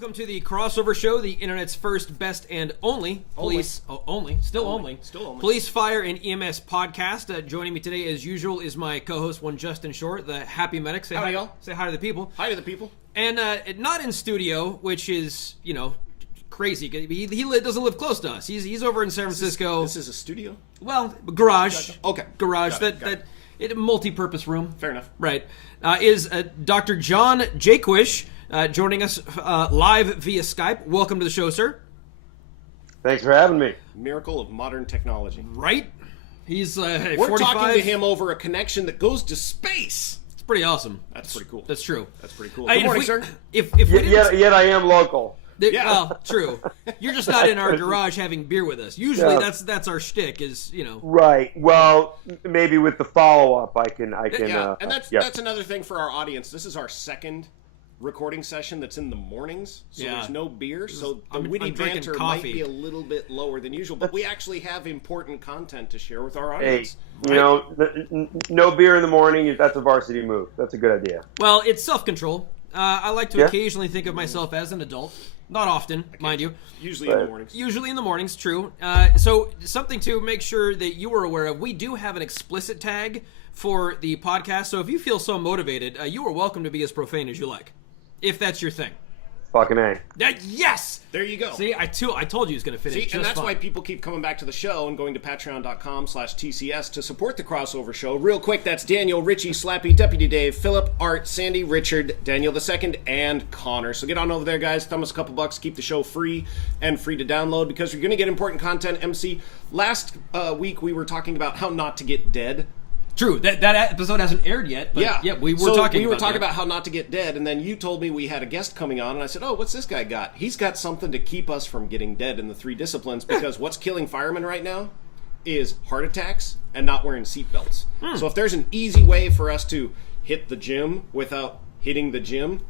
Welcome to the Crossover Show, the internet's first, best, and only police, only police, fire, and EMS podcast. Joining me today, as usual, is my co-host, one Justin Short, the Happy Medic. Say hi, y'all. Say hi to the people. Hi to the people. And not in studio, which is, crazy. He doesn't live close to us. He's over in San Francisco. This is a studio? Well, garage. Gotcha. Okay. Garage. Got it. Multi-purpose room. Fair enough. Right. Is Dr. John Jaquish. Joining us live via Skype. Welcome to the show, sir. Thanks for having me. Miracle of modern technology. Right? He's We're 45. talking to him over a connection that goes to space. It's pretty awesome. That's pretty cool. That's true. That's pretty cool. Good morning, sir. Yet I am local. Yeah. Well, true. You're just not in our garage having beer with us. Usually that's our shtick is, Right. Well, maybe with the follow-up I can. And that's another thing for our audience. This is our second recording session that's in the mornings, so there's no beer, so the witty banter might be a little bit lower than usual, but we actually have important content to share with our audience. Hey, no beer in the morning, that's a varsity move. That's a good idea. Well, it's self-control. I like to occasionally think of myself as an adult. Not often, mind you. Usually in the mornings. Usually in the mornings, true. So something to make sure that you are aware of, we do have an explicit tag for the podcast, so if you feel so motivated, you are welcome to be as profane as you like. If that's your thing. Fucking A. Yes! There you go. See, I told you he was going to finish. And that's why people keep coming back to the show and going to patreon.com/TCS to support the Crossover Show. Real quick, that's Daniel, Richie, Slappy, Deputy Dave, Philip, Art, Sandy, Richard, Daniel II, and Connor. So get on over there, guys. Thumb us a couple bucks. Keep the show free and free to download because you're going to get important content. MC, last week we were talking about how not to get dead. True. That episode hasn't aired yet. But we were talking about how not to get dead, and then you told me we had a guest coming on, and I said, "Oh, what's this guy got? He's got something to keep us from getting dead in the three disciplines because what's killing firemen right now is heart attacks and not wearing seatbelts. So if there's an easy way for us to hit the gym without hitting the gym,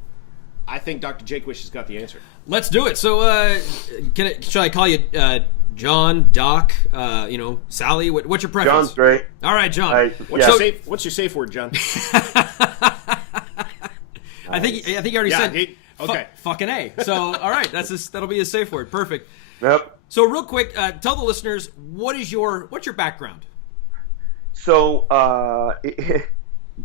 I think Dr. Jaquish has got the answer. Let's do it. So, should I call you John, Doc, Sally? What's your preference? John's great. All right, John. What's your safe word, John? I think you already said. Okay. Fucking A. So, all right, that'll be a safe word. Perfect. Yep. So, real quick, tell the listeners what's your background? So,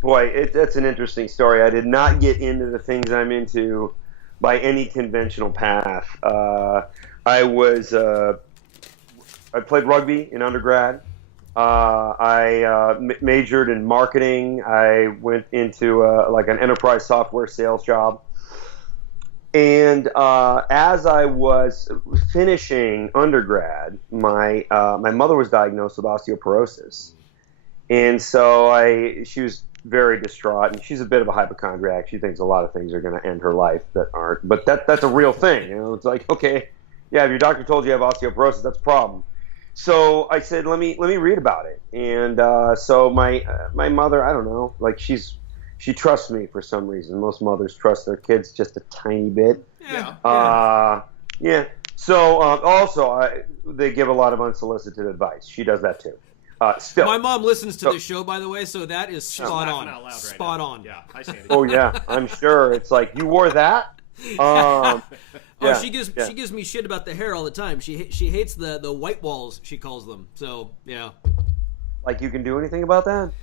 that's an interesting story. I did not get into the things I'm into by any conventional path. I played rugby in undergrad. I majored in marketing. I went into an enterprise software sales job. And as I was finishing undergrad, my mother was diagnosed with osteoporosis. And so she was very distraught, and she's a bit of a hypochondriac. She thinks a lot of things are going to end her life that aren't. But that's a real thing. It's like, okay, yeah, if your doctor told you have osteoporosis, that's a problem. So I said, let me read about it. And so my mother, I don't know, she trusts me for some reason. Most mothers trust their kids just a tiny bit. Yeah. So also, they give a lot of unsolicited advice. She does that too. Still, my mom listens to this show, by the way, so that is spot on. Spot on. Yeah, I see it. Oh yeah, I'm sure. It's like, you wore that. She gives me shit about the hair all the time. She hates the white walls, she calls them. So yeah. Like, you can do anything about that?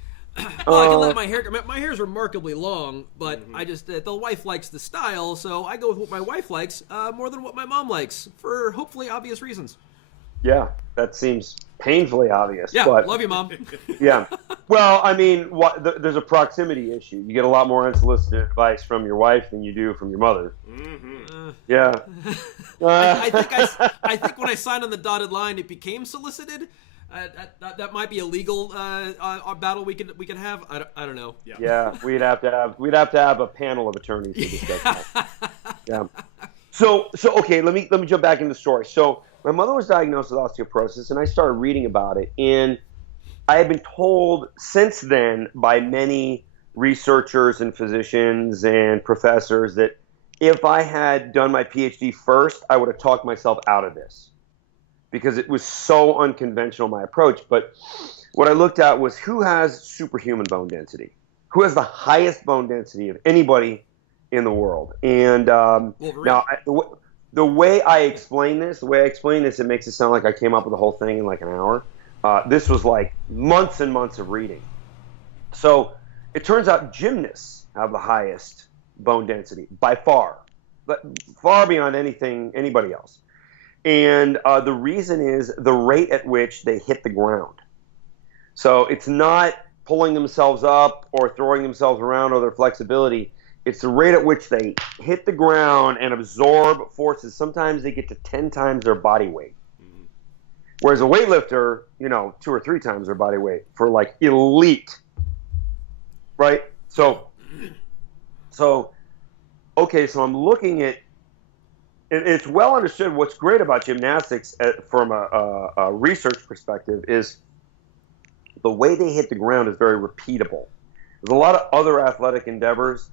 Well, I can let my hair. My hair's remarkably long, but I just the wife likes the style, so I go with what my wife likes more than what my mom likes for hopefully obvious reasons. Yeah, that seems painfully obvious. Yeah, but, love you, Mom. Yeah. Well, I mean, there's a proximity issue. You get a lot more unsolicited advice from your wife than you do from your mother. Yeah. I think when I signed on the dotted line, it became solicited. That might be a legal battle we could have. I don't know. Yeah, we'd have to have a panel of attorneys to discuss that. Yeah. So okay, let me jump back into the story. So my mother was diagnosed with osteoporosis, and I started reading about it. And I had been told since then by many researchers and physicians and professors that if I had done my PhD first, I would have talked myself out of this because it was so unconventional, my approach. But what I looked at was who has superhuman bone density, who has the highest bone density of anybody in the world. And now, the way I explain this, it makes it sound like I came up with the whole thing in like an hour. This was like months and months of reading. So it turns out gymnasts have the highest bone density by far, but far beyond anybody else. And the reason is the rate at which they hit the ground. So it's not pulling themselves up or throwing themselves around or their flexibility. It's the rate at which they hit the ground and absorb forces. Sometimes they get to 10 times their body weight. Mm-hmm. Whereas a weightlifter, 2 or 3 times their body weight for like elite. Right? So I'm looking at, and it's well understood what's great about gymnastics from a research perspective is the way they hit the ground is very repeatable. There's a lot of other athletic endeavors.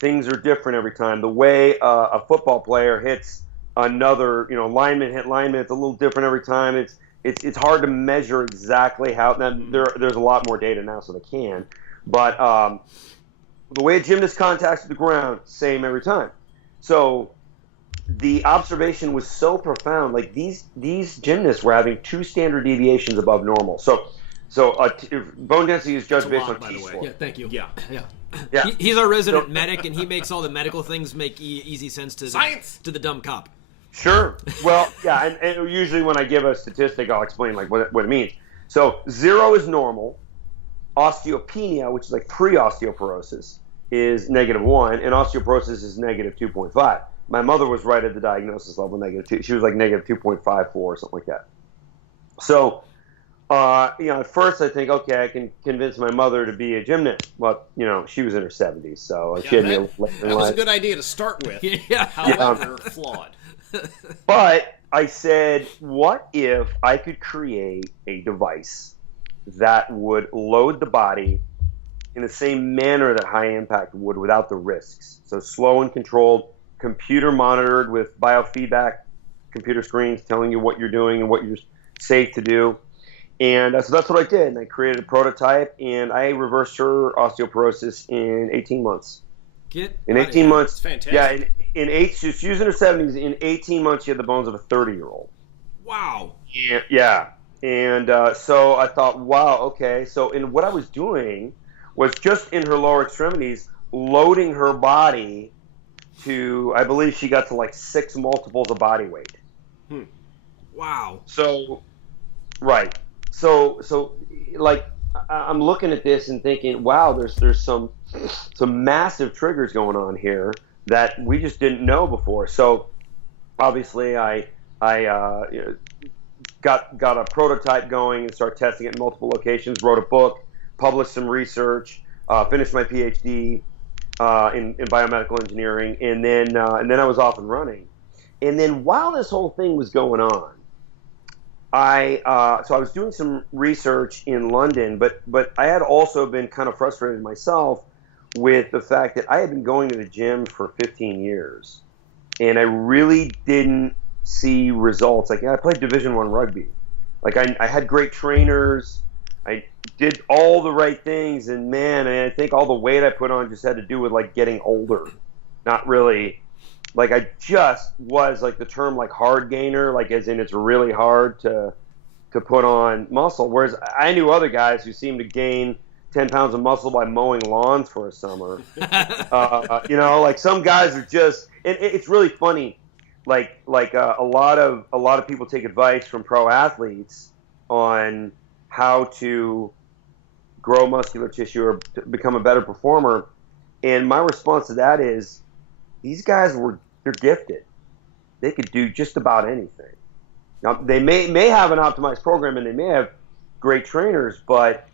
Things are different every time. The way a football player hits another, lineman hit lineman, it's a little different every time. It's hard to measure exactly how. Now, there's a lot more data now, so they can. But the way a gymnast contacts the ground, same every time. So the observation was so profound. Like these gymnasts were having 2 standard deviations above normal. So bone density is judged based on T-score. Yeah, thank you. Yeah. He's our resident medic, and he makes all the medical things make easy sense to science to the dumb cop. Sure. Well, yeah, and usually when I give a statistic, I'll explain like what it means. So 0 is normal. Osteopenia, which is like pre-osteoporosis, is -1, and osteoporosis is -2.5. My mother was right at the diagnosis level, -2. She was like -2.54 or something like that. So, at first I think, okay, I can convince my mother to be a gymnast. Well, she was in her 70s, so she had me. That was a good idea to start with. However, flawed. But I said, what if I could create a device that would load the body in the same manner that high impact would without the risks? So slow and controlled, computer monitored with biofeedback, computer screens telling you what you're doing and what you're safe to do. And so that's what I did. And I created a prototype, and I reversed her osteoporosis in 18 months. In 18 months. That's fantastic. Yeah, she was in her 70s. In 18 months, she had the bones of a 30-year-old. Wow. Yeah. And so I thought, wow, okay. So what I was doing was just in her lower extremities, loading her body to, I believe she got to like 6 multiples of body weight. Wow. So, right. So like I'm looking at this and thinking, wow, there's some massive triggers going on here that we just didn't know before. So obviously I got a prototype going and started testing it in multiple locations, wrote a book, published some research, finished my PhD in biomedical engineering, and then I was off and running. And then while this whole thing was going on, I was doing some research in London, but I had also been kind of frustrated myself with the fact that I had been going to the gym for 15 years, and I really didn't see results. Like, I played Division I rugby. Like, I had great trainers. I did all the right things, and man, I think all the weight I put on just had to do with like getting older, not really. Like, I just was like the term like hard gainer, like as in it's really hard to put on muscle. Whereas I knew other guys who seemed to gain 10 pounds of muscle by mowing lawns for a summer. Like some guys are just, it's really funny. Like a lot of people take advice from pro athletes on how to grow muscular tissue or to become a better performer. And my response to that is, these guys they're gifted. They could do just about anything. Now, they may have an optimized program and they may have great trainers, but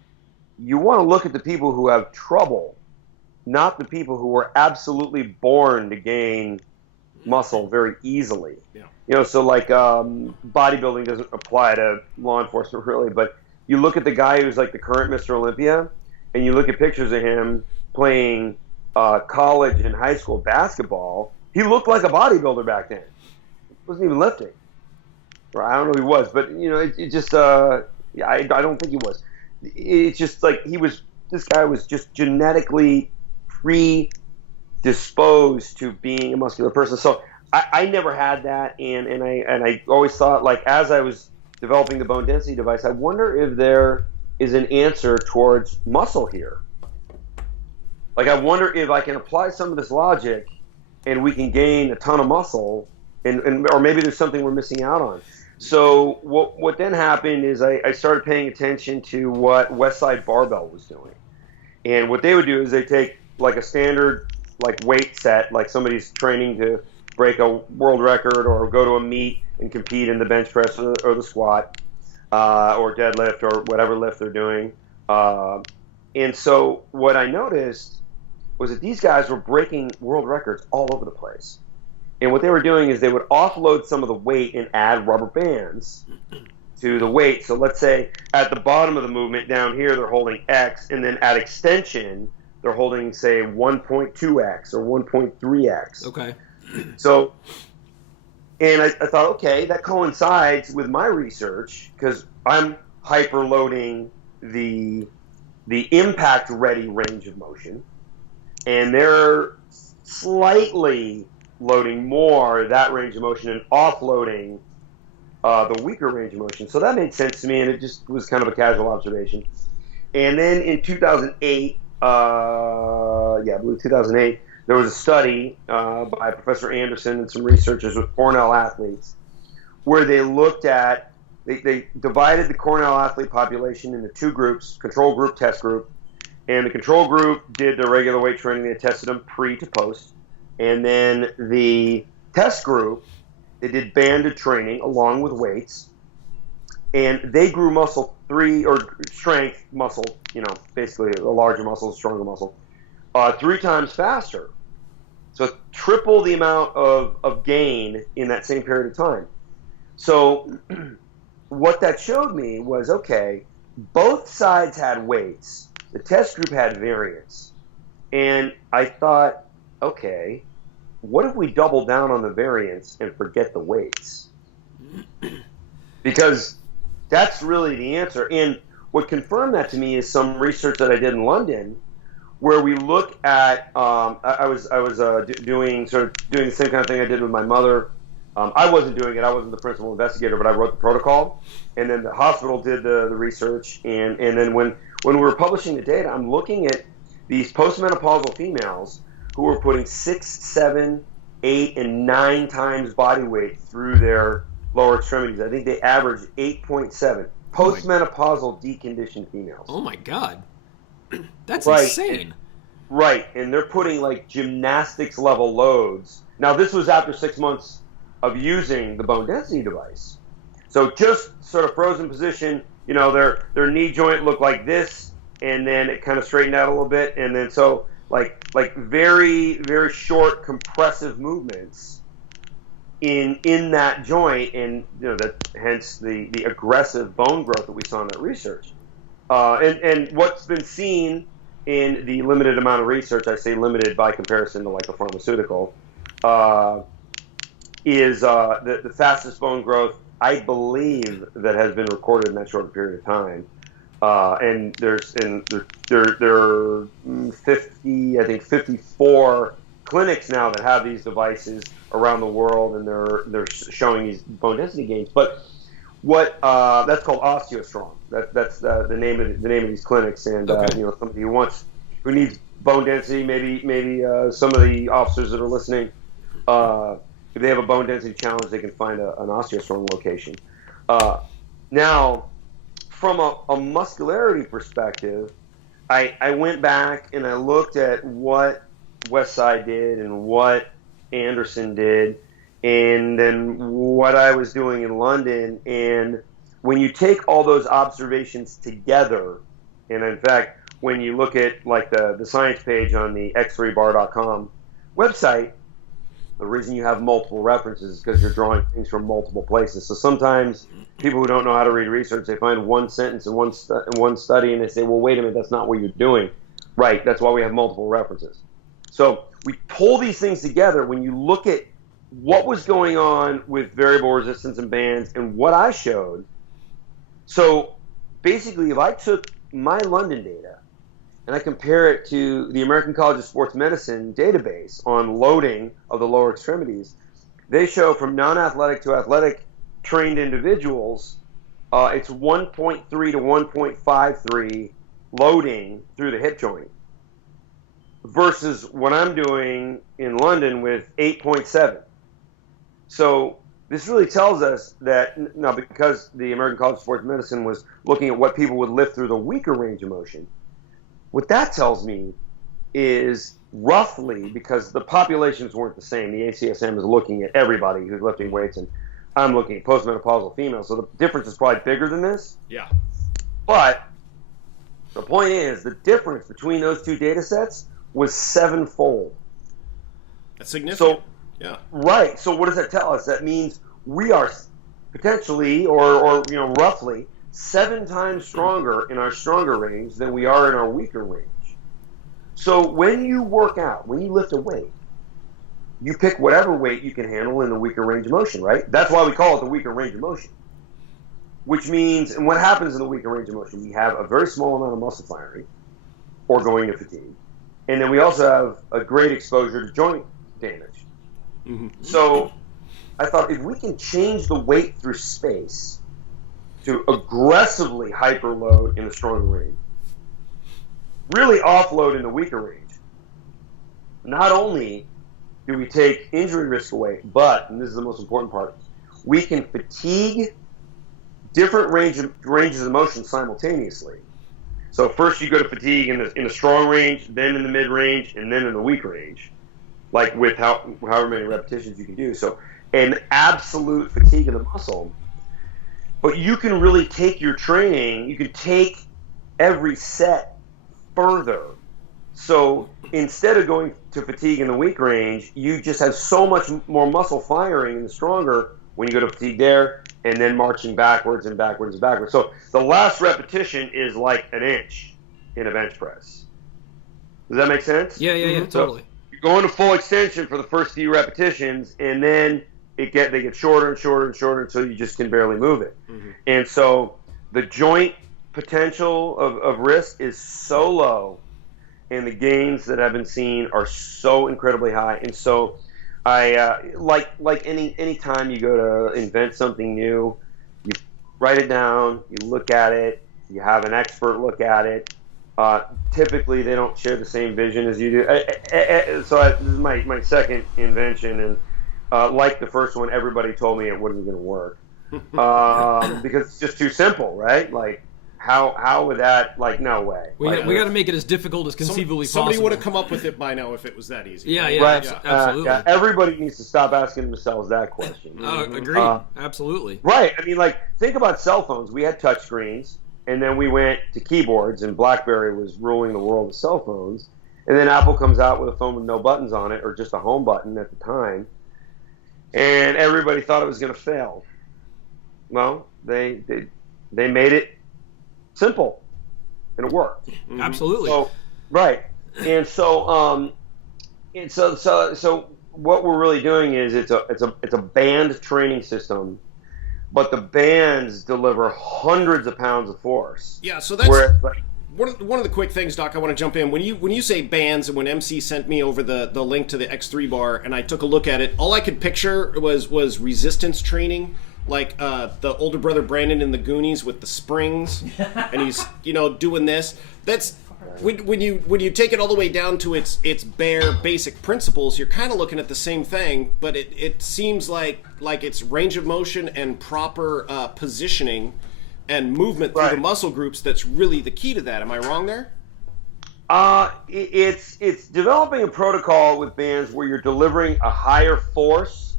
you want to look at the people who have trouble, not the people who were absolutely born to gain muscle very easily. Yeah. So like bodybuilding doesn't apply to law enforcement really, but you look at the guy who's like the current Mr. Olympia, and you look at pictures of him playing college and high school basketball. He looked like a bodybuilder back then. Wasn't even lifting. Or I don't know if he was, but it just I don't think he was. It's just like this guy was just genetically disposed to being a muscular person. So I never had that, and I always thought, like, as I was developing the bone density device, I wonder if there is an answer towards muscle here. Like, I wonder if I can apply some of this logic and we can gain a ton of muscle, and or maybe there's something we're missing out on. So what then happened is I started paying attention to what Westside Barbell was doing. And what they would do is they take like a standard like weight set, like somebody's training to break a world record or go to a meet and compete in the bench press or the squat or deadlift or whatever lift they're doing. And so what I noticed was that these guys were breaking world records all over the place. And what they were doing is they would offload some of the weight and add rubber bands to the weight. So let's say at the bottom of the movement down here, they're holding X, and then at extension, they're holding, say, 1.2X or 1.3X. Okay. So, and I thought, okay, that coincides with my research because I'm hyperloading the impact-ready range of motion, and they're slightly loading more that range of motion and offloading the weaker range of motion. So that made sense to me, and it just was kind of a casual observation. And then in 2008, I believe 2008, there was a study by Professor Anderson and some researchers with Cornell athletes where they looked at, they divided the Cornell athlete population into two groups, control group, test group. And the control group did their regular weight training. They tested them pre to post. And then the test group, they did banded training along with weights, and they grew strength muscle, basically a larger muscle, stronger muscle, 3 times faster. So triple the amount of gain in that same period of time. So what that showed me was, okay, both sides had weights. The test group had variance. And I thought, okay, what if we double down on the variance and forget the weights? Because that's really the answer. And what confirmed that to me is some research that I did in London, where we look at. I was doing the same kind of thing I did with my mother. I wasn't doing it. I wasn't the principal investigator, but I wrote the protocol, and then the hospital did the research. And then when we were publishing the data, I'm looking at these postmenopausal females who were putting 6, 7, 8, and 9 times body weight through their lower extremities. I think they averaged 8.7. Postmenopausal deconditioned females. Oh my God. That's insane. Right. And they're putting like gymnastics level loads. Now, this was after 6 months of using the bone density device. So just sort of frozen position, their knee joint looked like this, and then it kind of straightened out a little bit. And then so like very, very short compressive movements in that joint, and that hence the aggressive bone growth that we saw in that research. And what's been seen in the limited amount of research, I say limited by comparison to like a pharmaceutical, is the fastest bone growth I believe that has been recorded in that short period of time. And there are 54 clinics now that have these devices around the world, and they're showing these bone density gains. But what that's called OsteoStrong. That's the name of these clinics. And okay. Somebody who needs bone density, maybe some of the officers that are listening, if they have a bone density challenge, they can find an OsteoStrong location. Now, from a muscularity perspective, I went back and I looked at what Westside did and what Anderson did, and then what I was doing in London. And when you take all those observations together, and in fact, when you look at like the science page on the x3bar.com website, the reason you have multiple references is because you're drawing things from multiple places. So sometimes people who don't know how to read research, they find one sentence in one study, and they say, well, wait a minute, that's not what you're doing. Right, that's why we have multiple references. So we pull these things together. When you look at what was going on with variable resistance and bands and what I showed, so basically if I took my London data and I compare it to the American College of Sports Medicine database on loading of the lower extremities, they show from non-athletic to athletic trained individuals, it's 1.3 to 1.53 loading through the hip joint versus what I'm doing in London with 8.7. So this really tells us that, now because the American College of Sports Medicine was looking at what people would lift through the weaker range of motion, what that tells me is roughly, because the populations weren't the same, the ACSM is looking at everybody who's lifting weights, and I'm looking at postmenopausal females, so the difference is probably bigger than this. Yeah. But the point is, the difference between those two data sets was 7-fold. That's significant. So, yeah. Right. So what does that tell us? That means we are potentially, or roughly, 7 times stronger in our stronger range than we are in our weaker range. So when you work out, when you lift a weight, you pick whatever weight you can handle in the weaker range of motion, right? That's why we call it the weaker range of motion. Which means, and what happens in the weaker range of motion, we have a very small amount of muscle firing or going to fatigue. And then we also have a great exposure to joint damage. Mm-hmm. So I thought if we can change the weight through space to aggressively hyperload in the stronger range, really offload in the weaker range, not only do we take injury risk away, but, and this is the most important part, we can fatigue different ranges of motion simultaneously. So first you go to fatigue in the strong range, then in the mid range, and then in the weak range, like with however many repetitions you can do. So an absolute fatigue of the muscle. But you can really take your training, you can take every set further. So instead of going to fatigue in the weak range, you just have so much more muscle firing in the stronger when you go to fatigue there, and then marching backwards and backwards and backwards. So the last repetition is like an inch in a bench press. Does that make sense? Yeah, totally. So you go into full extension for the first few repetitions, and then they get shorter and shorter and shorter until you just can barely move it. Mm-hmm. And so the joint potential of risk is so low, and the gains that have been seen are so incredibly high. And so I like any time you go to invent something new, you write it down, you look at it, you have an expert look at it. Typically, they don't share the same vision as you do. This is my second invention, and like the first one, everybody told me it wasn't going to work because it's just too simple, right? Like, how would that, like, no way. We got to make it as difficult as conceivably possible. Somebody would have come up with it by now if it was that easy. Yeah, right? Absolutely. Everybody needs to stop asking themselves that question. Agreed. Absolutely. Right. I mean, like, think about cell phones. We had touch screens, and then we went to keyboards, and BlackBerry was ruling the world of cell phones. And then Apple comes out with a phone with no buttons on it, or just a home button at the time. And everybody thought it was going to fail. Well, they made it simple, and it worked. Mm-hmm. Absolutely. So, right. And so what we're really doing is it's a band training system, but the bands deliver hundreds of pounds of force. Yeah. So that's one of the quick things, Doc. I want to jump in when you say bands, and when MC sent me over the link to the X3 bar, and I took a look at it, all I could picture was resistance training. Like the older brother Brandon in the Goonies with the springs, and he's doing this. That's when you take it all the way down to its bare basic principles. You're kind of looking at the same thing, but it seems like its range of motion and proper positioning and movement through the muscle groups that's really the key to that. Am I wrong there? It's developing a protocol with bands where you're delivering a higher force,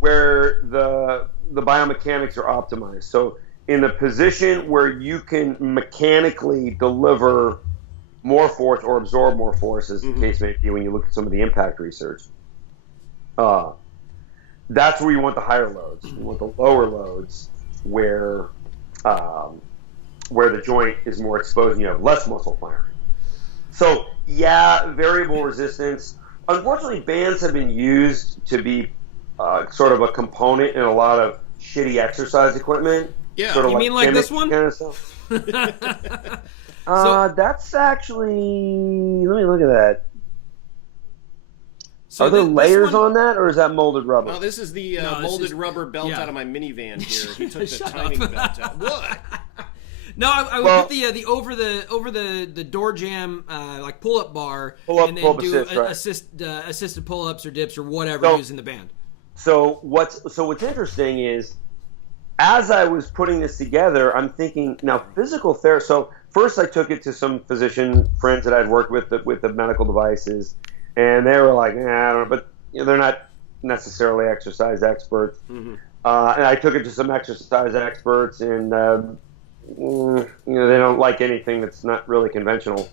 where the biomechanics are optimized. So in the position where you can mechanically deliver more force or absorb more force, as the case may be when you look at some of the impact research, that's where you want the higher loads. You want the lower loads where the joint is more exposed and you have less muscle firing. So variable resistance. Unfortunately, bands have been used to be sort of a component in a lot of shitty exercise equipment. Yeah, sort of you mean like this one? Kind of stuff. That's actually. Let me look at that. So Are there layers on that, or is that molded rubber? No, this is the molded rubber belt out of my minivan here. He took the timing belt out. What? No, I would put the over the door jam like pull up bar, and then do assisted pull ups or dips or whatever using the band. So what's interesting is, as I was putting this together, I'm thinking now physical therapy. So first, I took it to some physician friends that I'd worked with the medical devices, and they were like, I don't know, but they're not necessarily exercise experts. Mm-hmm. And I took it to some exercise experts, and they don't like anything that's not really conventional,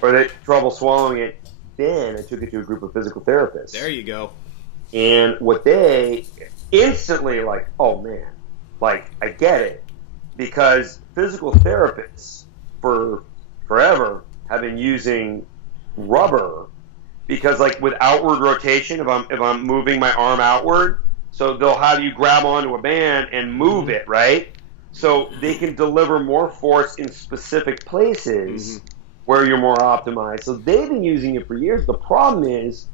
or they have trouble swallowing it. Then I took it to a group of physical therapists. There you go. And what they instantly like, oh man, like I get it, because physical therapists for forever have been using rubber, because like with outward rotation, if I'm moving my arm outward, so they'll have you grab onto a band and move it, right? So they can deliver more force in specific places where you're more optimized. So they've been using it for years. The problem is,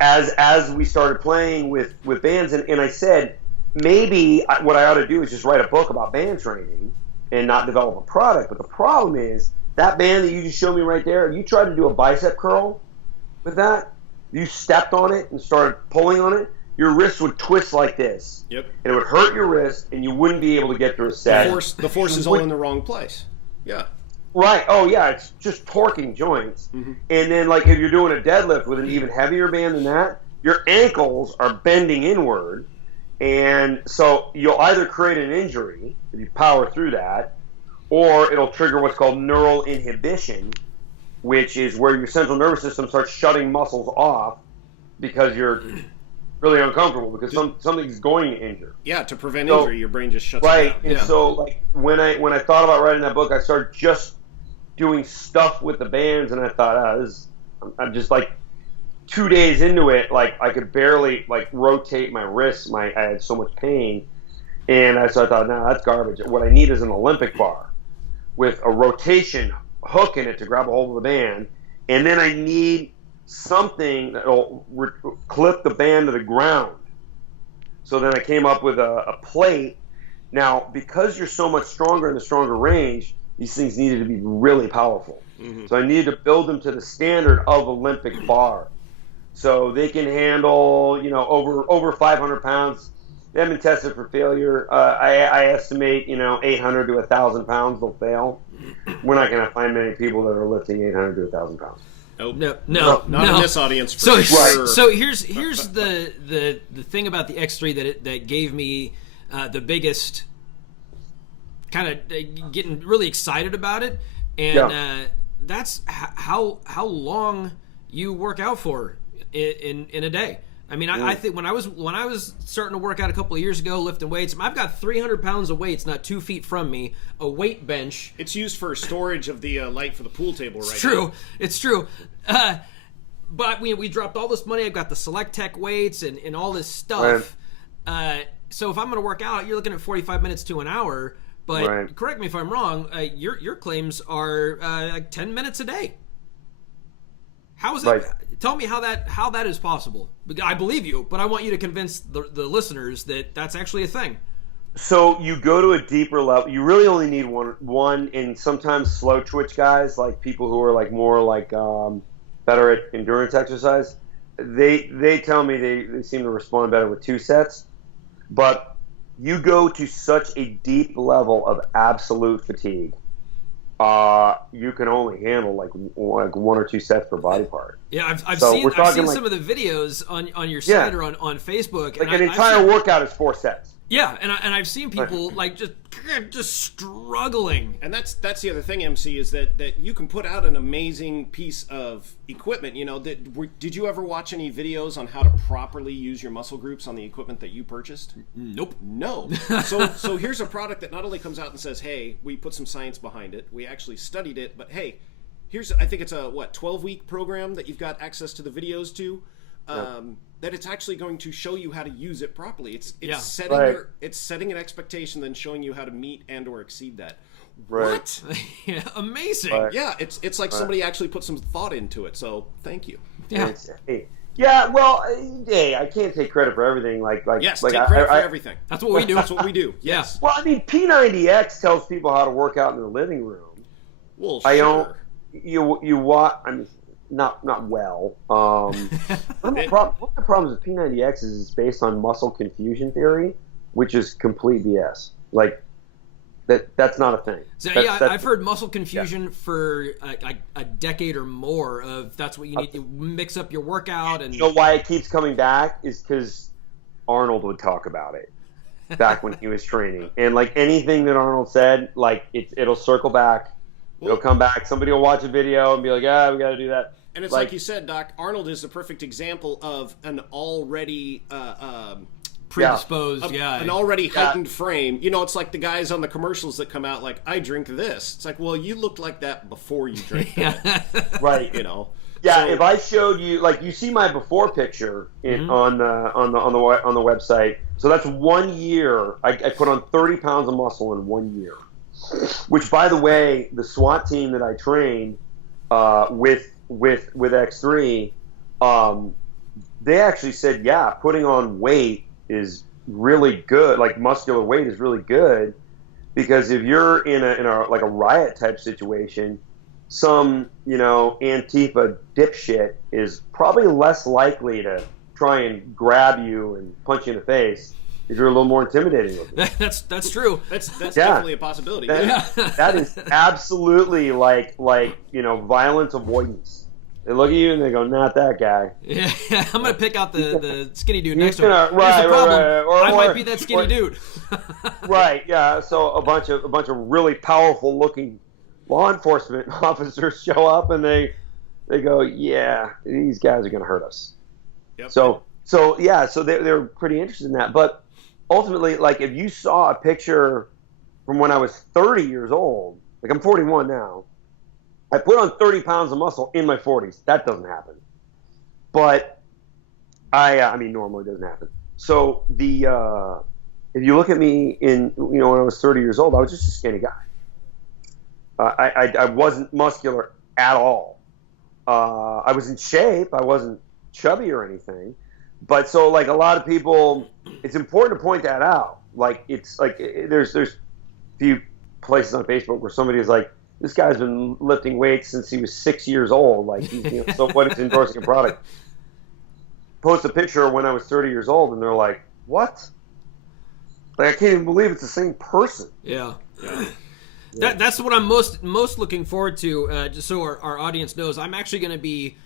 as we started playing with bands, and I said, maybe what I ought to do is just write a book about band training and not develop a product. But the problem is, that band that you just showed me right there, if you tried to do a bicep curl with that, you stepped on it and started pulling on it, your wrist would twist like this. Yep. And it would hurt your wrist, and you wouldn't be able to get through a set. The force is all in the wrong place. Yeah. Right. Oh, yeah. It's just torquing joints. Mm-hmm. And then, like, if you're doing a deadlift with an even heavier band than that, your ankles are bending inward. And so you'll either create an injury if you power through that, or it'll trigger what's called neural inhibition, which is where your central nervous system starts shutting muscles off because you're really uncomfortable, because something's going to injure. Yeah, to prevent injury, your brain just shuts down. Right, and so like when I thought about writing that book, I started just doing stuff with the bands, and I thought, I'm just like 2 days into it, like I could barely like rotate my wrists. I had so much pain, and so I thought, no, that's garbage. What I need is an Olympic bar with a rotation hook in it to grab a hold of the band, and then I need something that'll clip the band to the ground. So then I came up with a plate. Now, because you're so much stronger in the stronger range, these things needed to be really powerful. Mm-hmm. So I needed to build them to the standard of Olympic bar. So they can handle, over 500 pounds. They haven't been tested for failure. I estimate, 800 to 1,000 pounds they'll fail. We're not going to find many people that are lifting 800 to 1,000 pounds. Nope. No, not in this audience. So sure. So here's the thing about the X3 that gave me the biggest kind of getting really excited about it, and that's how long you work out for in a day. I mean, I think when I was starting to work out a couple of years ago, lifting weights, I've got 300 pounds of weights not 2 feet from me, a weight bench. It's used for storage of the light for the pool table right now. It's true. But we dropped all this money. I've got the Select Tech weights and all this stuff. So if I'm going to work out, you're looking at 45 minutes to an hour. But correct me if I'm wrong, your claims are like 10 minutes a day. How is that? Tell me how that is possible. I believe you, but I want you to convince the listeners that that's actually a thing. So you go to a deeper level. You really only need one, and sometimes slow twitch guys, like people who are like more like better at endurance exercise, they tell me they seem to respond better with 2 sets. But you go to such a deep level of absolute fatigue. You can only handle like 1 or 2 sets per body part. Yeah, I've seen some of the videos on your site or on Facebook. Like an entire workout is 4 sets. Yeah, and I've seen people like just struggling. And that's the other thing, MC, is that you can put out an amazing piece of equipment. Did you ever watch any videos on how to properly use your muscle groups on the equipment that you purchased? Nope. No. So here's a product that not only comes out and says, hey, we put some science behind it, we actually studied it, but hey, I think it's a 12-week program that you've got access to the videos to. That it's actually going to show you how to use it properly. It's setting an expectation, then showing you how to meet and or exceed that. Right. What? Yeah, amazing. Yeah, it's like somebody actually put some thought into it. So thank you. Yeah. Yeah, well, hey, I can't take credit for everything. Yes, like take credit for everything. That's what we do. That's what we do. Yes. Well, I mean, P90X tells people how to work out in their living room. Well, I sure. don't. You watch. I mean, not well. One of the problems with P90X is it's based on muscle confusion theory, which is complete BS. Like that's not a thing. So I've heard muscle confusion for a decade or more. Of that's what you need to mix up your workout. And you know why it keeps coming back is because Arnold would talk about it back when he was training, and like anything that Arnold said, like it'll circle back. It'll come back. Somebody will watch a video and be like, we got to do that. And it's like you said, Doc, Arnold is the perfect example of an already predisposed, an already heightened frame. You know, it's like the guys on the commercials that come out like, I drink this. It's like, well, you looked like that before you drank that. Right. You know. Yeah, so, if I showed you, like, you see my before picture on the website. So that's 1 year. I put on 30 pounds of muscle in 1 year. Which, by the way, the SWAT team that I trained with X3, they actually said, putting on weight is really good. Like muscular weight is really good because if you're in a like a riot type situation, some Antifa dipshit is probably less likely to try and grab you and punch you in the face. If you're a little more intimidating looking. That's true. That's definitely a possibility. That is absolutely like violence avoidance. They look at you and they go, "Not that guy." Yeah, I'm gonna pick out the skinny dude next to him. Right, Here's the problem. right. I might be that skinny dude. Right. Yeah. So a bunch of really powerful looking law enforcement officers show up and they go, "Yeah, these guys are gonna hurt us." Yep. So they're pretty interested in that, but. Ultimately, like if you saw a picture from when I was 30 years old, like I'm 41 now, I put on 30 pounds of muscle in my 40s. That doesn't happen. But I mean, normally it doesn't happen. So if you look at me when I was 30 years old, I was just a skinny guy. I wasn't muscular at all. I was in shape. I wasn't chubby or anything. But so like a lot of people, it's important to point that out. Like it's like there's a few places on Facebook where somebody is like, this guy's been lifting weights since he was 6 years old. Like he's so what? It's endorsing a product. Post a picture when I was 30 years old, and they're like, what? Like I can't even believe it's the same person. Yeah. That's what I'm most looking forward to. Just so our audience knows, I'm actually going to be.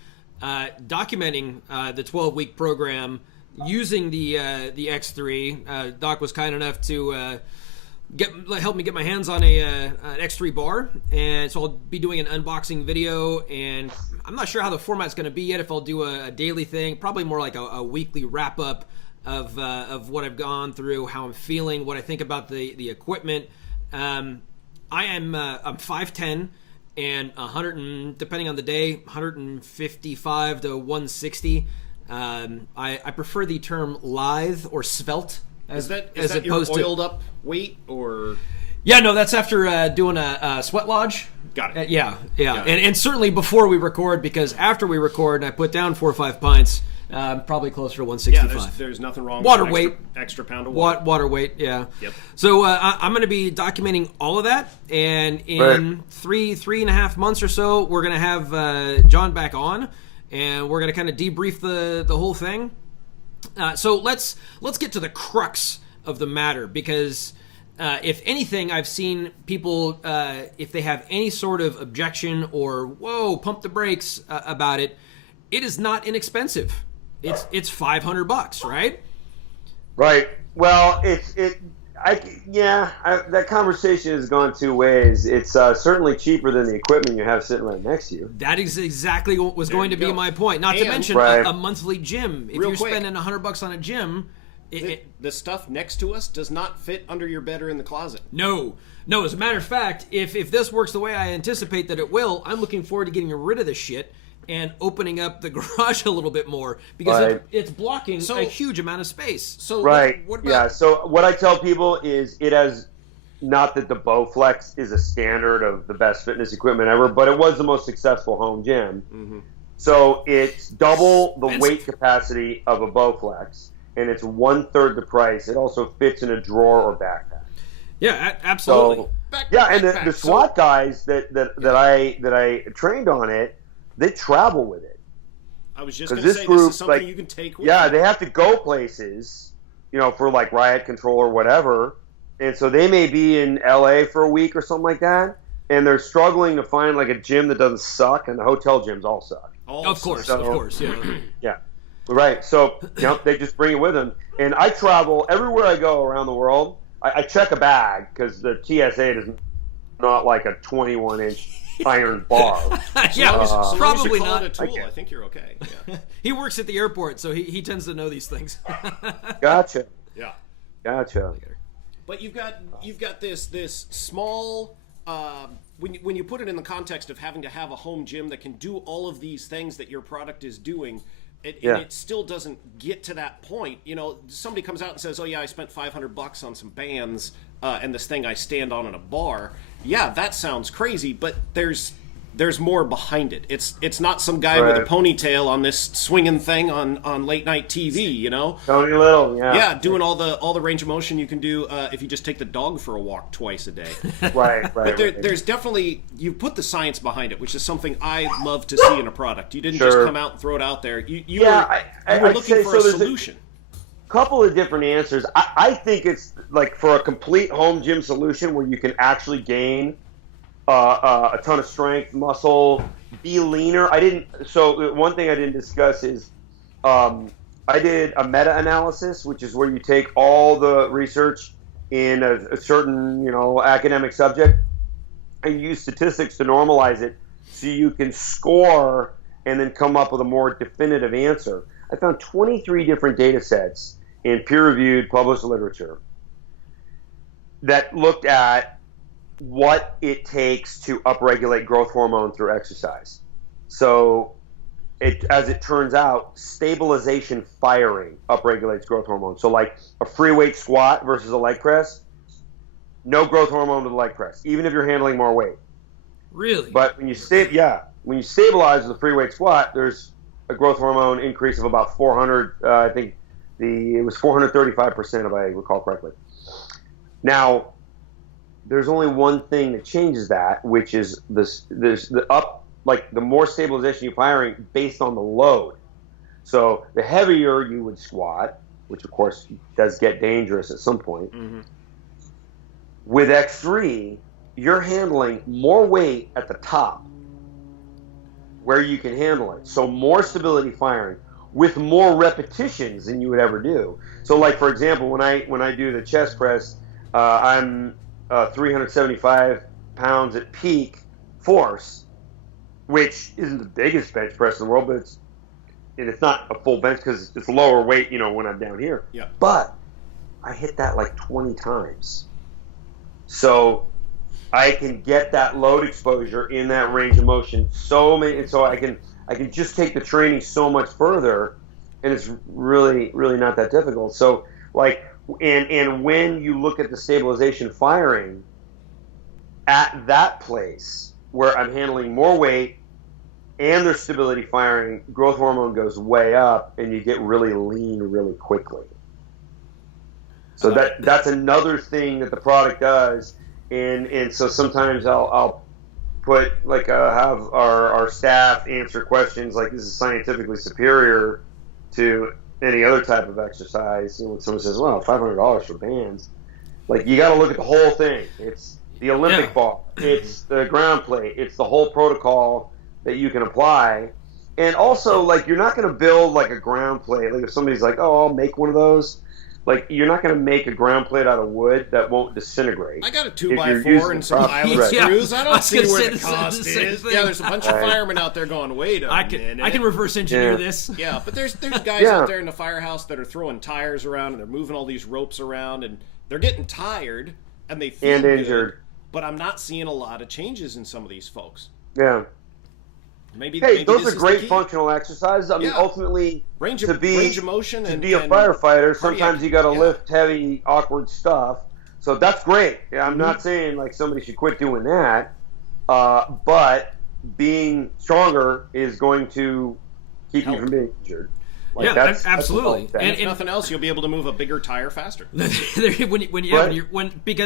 Documenting the 12-week program using the X3. Doc was kind enough to help me get my hands on an X3 bar, and so I'll be doing an unboxing video. And I'm not sure how the format's going to be yet. If I'll do a daily thing, probably more like a weekly wrap up of what I've gone through, how I'm feeling, what I think about the equipment. I'm 5'10". And 100, depending on the day, 155 to 160. I prefer the term lithe or svelte. Is that your oiled up weight or? Yeah, no, that's after doing a sweat lodge. Got it. Yeah. And certainly before we record, because after we record and I put down 4 or 5 pints, probably closer to 165. Yeah, there's nothing wrong water with weight. Extra pound of water. Water weight, yeah. Yep. So I'm going to be documenting all of that, and in three and a half months or so, we're going to have John back on, and we're going to kind of debrief the whole thing. So let's get to the crux of the matter, because if anything, I've seen people, if they have any sort of objection or, whoa, pump the brakes about it, it is not inexpensive. It's $500, right? Right. Well, that conversation has gone two ways. It's certainly cheaper than the equipment you have sitting right next to you. That is exactly what was going to be my point. Not to mention a monthly gym. If you're spending $100 on a gym, the stuff next to us does not fit under your bed or in the closet. No. As a matter of fact, if this works the way I anticipate that it will, I'm looking forward to getting rid of this shit and opening up the garage a little bit more, because it's blocking a huge amount of space. So right. what about... Yeah. So what I tell people is it has not that the Bowflex is a standard of the best fitness equipment ever, but it was the most successful home gym. Mm-hmm. So it's double the weight capacity of a Bowflex, and it's 1/3 the price. It also fits in a drawer or backpack. Yeah, absolutely. So, and the SWAT guys that I trained on it, they travel with it. I was just going to say, this is something you can take with you. Yeah, they have to go places, for like riot control or whatever. And so they may be in LA for a week or something like that, and they're struggling to find like a gym that doesn't suck, and the hotel gyms all suck. Of course, yeah. Yeah, right. So they just bring it with them, and I travel everywhere I go around the world. I check a bag because the TSA is not like a 21-inch iron bar. Probably not. A tool, I think you're okay. Yeah. He works at the airport, so he tends to know these things. Gotcha. Yeah. Gotcha. But you've got this small. When you put it in the context of having to have a home gym that can do all of these things that your product is doing, and it still doesn't get to that point. Somebody comes out and says, "Oh yeah, I spent $500 on some bands and this thing I stand on in a bar." Yeah, that sounds crazy, but there's more behind it. It's not some guy with a ponytail on this swinging thing on late night TV, Tony Little, doing all the range of motion you can do if you just take the dog for a walk twice a day. Right. But there's definitely, you put the science behind it, which is something I love to see in a product. You didn't just come out and throw it out there. You were looking for a solution. Couple of different answers. I think it's like for a complete home gym solution where you can actually gain a ton of strength, muscle, be leaner. So one thing I didn't discuss is I did a meta-analysis, which is where you take all the research in a certain academic subject and use statistics to normalize it so you can score and then come up with a more definitive answer. I found 23 different data sets in peer-reviewed published literature that looked at what it takes to upregulate growth hormone through exercise. So, as it turns out, stabilization firing upregulates growth hormone. So, like a free weight squat versus a leg press, no growth hormone to the leg press, even if you're handling more weight. Really? But when you stabilize with a free weight squat, there's a growth hormone increase of about 400. I think it was 435%, if I recall correctly. Now, there's only one thing that changes that, which is there's the more stabilization you're firing based on the load. So the heavier you would squat, which of course does get dangerous at some point, with X3, you're handling more weight at the top where you can handle it. So more stability firing with more repetitions than you would ever do. So like, for example, when I do the chest press, I'm 375 pounds at peak force, which isn't the biggest bench press in the world, but it's not a full bench because it's lower weight, when I'm down here. Yeah. But I hit that like 20 times. So I can get that load exposure in that range of motion so I can just take the training so much further, and it's really, really not that difficult. So like, and when you look at the stabilization firing at that place where I'm handling more weight and there's stability firing, growth hormone goes way up and you get really lean really quickly. So that's another thing that the product does. And so sometimes I'll put have our staff answer questions like, this is scientifically superior to any other type of exercise. When someone says, well, $500 for bands, like, you got to look at the whole thing. It's the Olympic bar, it's the ground plate, it's the whole protocol that you can apply. And also, like, you're not going to build like a ground plate. Like, if somebody's like, oh, I'll make one of those, like, you're not going to make a ground plate out of wood that won't disintegrate. I got a 2x4 and some pilot screws. I don't see where the cost is. Yeah, there's a bunch of firemen out there going, wait a minute. I can reverse engineer this. Yeah, but there's guys out there in the firehouse that are throwing tires around and they're moving all these ropes around and they're getting tired and they feel good, injured. But I'm not seeing a lot of changes in some of these folks. Yeah. Maybe those are great functional exercises. I mean, ultimately, range of motion to be a firefighter, sometimes you got to lift heavy, awkward stuff. So that's great. I'm not saying like somebody should quit doing that, but being stronger is going to keep you from being injured. Like yeah, absolutely. And if nothing else, you'll be able to move a bigger tire faster. Because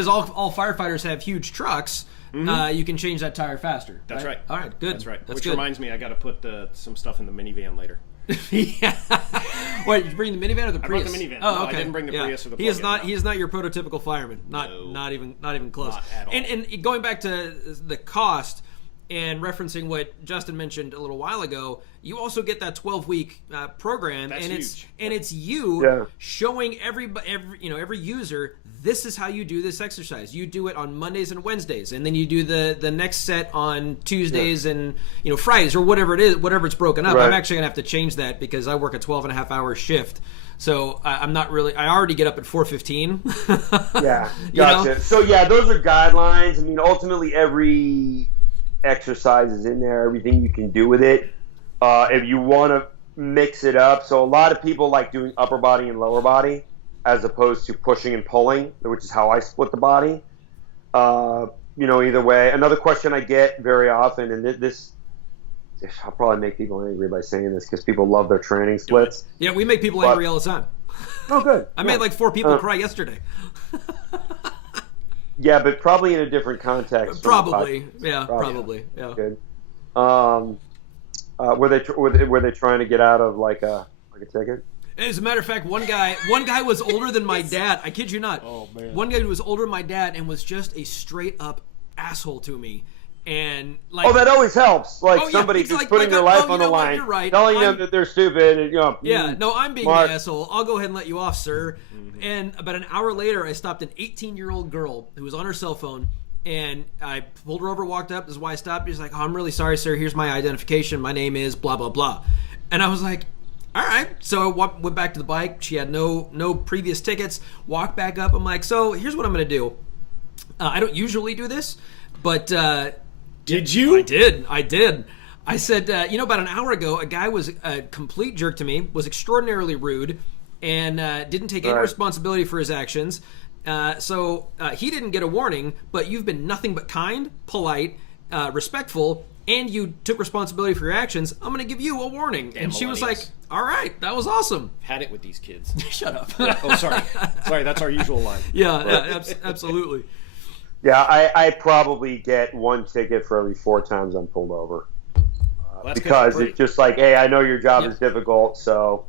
all firefighters have huge trucks, you can change that tire faster. That's right. All right, good. That's right. That's Which good. reminds me, I got to put some stuff in the minivan later. Yeah. Wait, you bring the minivan or the Prius? I brought the minivan. Oh, okay. No, I didn't bring the Prius or the He is plug-in, not. He is not your prototypical fireman. Not even close. Not at all. And going back to the cost and referencing what Justin mentioned a little while ago, you also get that 12-week program, That's and huge. it's you showing every user, this is how you do this exercise. You do it on Mondays and Wednesdays, and then you do the next set on Tuesdays and Fridays or whatever it is, whatever it's broken up. Right. I'm actually gonna have to change that because I work a 12.5-hour shift, so I'm not really. I already get up at 4:15. Yeah, gotcha. So yeah, those are guidelines. I mean, ultimately every exercise is in there. Everything you can do with it. If you want to mix it up, so a lot of people like doing upper body and lower body, as opposed to pushing and pulling, which is how I split the body. Either way. Another question I get very often, and this, I'll probably make people angry by saying this because people love their training splits. Yeah, we make people angry all the time. Oh, good. I made like 4 people cry yesterday. Yeah, but probably in a different context. Probably. Yeah. Good. Were they trying to get out of like a ticket? As a matter of fact, one guy was older than my dad. I kid you not. Oh man. One guy was older than my dad and was just a straight up asshole to me. And like, that always helps. Like somebody he's who's like, putting their life on the what, line, you're right. telling them that they're stupid. And, yeah, no, I'm being Mark. the asshole. I'll go ahead and let you off, sir. And about an hour later, I stopped an 18-year-old girl who was on her cell phone. And I pulled her over, walked up. This is why I stopped. He's like, "Oh, I'm really sorry, sir. Here's my identification. My name is blah, blah, blah." And I was like, all right. So I went back to the bike. She had no previous tickets. Walked back up. I'm like, so here's what I'm going to do. I don't usually do this, but... Did you? I did. I said, about an hour ago, a guy was a complete jerk to me, was extraordinarily rude, and didn't take any responsibility for his actions. So he didn't get a warning, but you've been nothing but kind, polite, respectful, and you took responsibility for your actions. I'm going to give you a warning. Damn and she was like, millennials. all right, that was awesome. Had it with these kids. Shut up. Oh, sorry. Sorry, that's our usual line. Yeah, absolutely. Yeah, I probably get 1 ticket for every 4 times I'm pulled over. Because it's just like, hey, I know your job is difficult, so,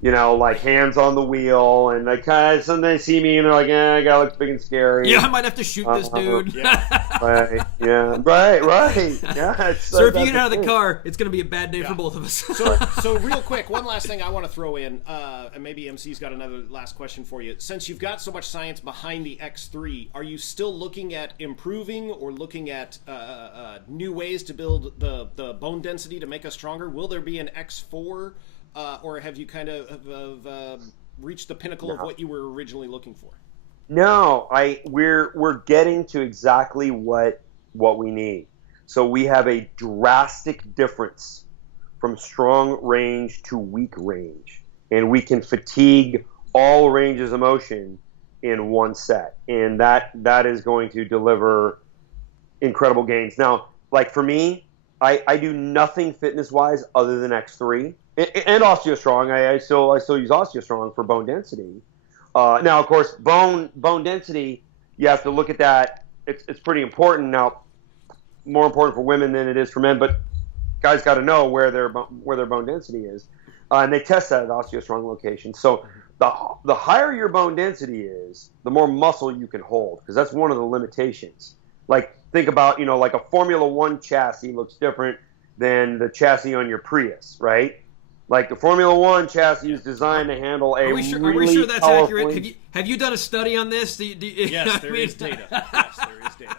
like hands on the wheel, and they kind of sometimes see me and they're like, I gotta look big and scary. Yeah, I might have to shoot this dude. Right, yeah, right. Yeah, Sir, if you get out of the car, it's going to be a bad day for both of us. So real quick, one last thing I want to throw in, and maybe MC's got another last question for you. Since you've got so much science behind the X3, are you still looking at improving or looking at new ways to build the bone density to make us stronger? Will there be an X4, or have you kind of reached the pinnacle of what you were originally looking for? No, we're getting to exactly what we need. So we have a drastic difference from strong range to weak range, and we can fatigue all ranges of motion in one set, and that is going to deliver incredible gains. Now, like for me, I do nothing fitness wise other than X3 and OsteoStrong. I still use OsteoStrong for bone density. Now, of course, bone density, you have to look at that. It's pretty important. Now, more important for women than it is for men, but guys got to know where their bone density is, and they test that at OsteoStrong locations. So the higher your bone density is, the more muscle you can hold, because that's one of the limitations. Like think about like a Formula One chassis looks different than the chassis on your Prius, right? Like the Formula One chassis is designed to handle a really Are we sure that's powerful accurate? Have you done a study on this? Yes, there is data. Yes, there is data.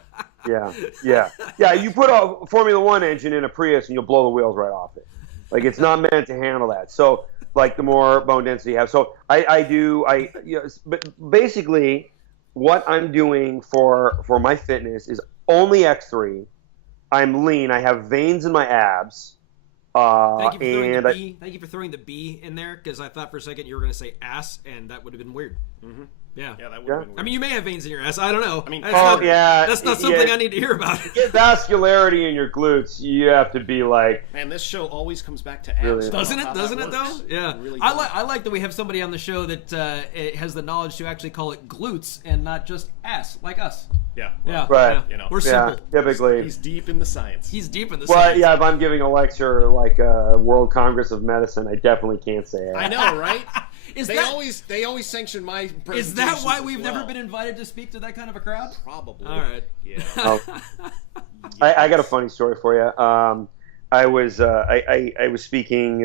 Yeah. You put a Formula One engine in a Prius and you'll blow the wheels right off it. Like it's not meant to handle that. So like the more bone density you have. So but basically what I'm doing for my fitness is only X3. I'm lean. I have veins in my abs. Thank you for throwing the B in there, because I thought for a second you were going to say ass, and that would have been weird. Mm-hmm. Yeah. Yeah, that would have been weird. I mean, you may have veins in your ass. I don't know. I mean, that's not something I need to hear about. To get vascularity in your glutes, you have to be like. Man, this show always comes back to abs. Really? Doesn't it? Doesn't it though? Yeah. Really I like that we have somebody on the show that it has the knowledge to actually call it glutes and not just ass, like us. Yeah. Yeah. Right. Yeah. You know. We're Yeah, simple. typically. He's deep in the science. He's deep in the Well, science. yeah, if I'm giving a lecture like a World Congress of Medicine, I definitely can't say it. I know, right? Is they that always sanction my presentations. is that why we've as never well. been invited to speak to that kind of a crowd? Probably. All right. Yeah. Oh. I got a funny story for you. I was speaking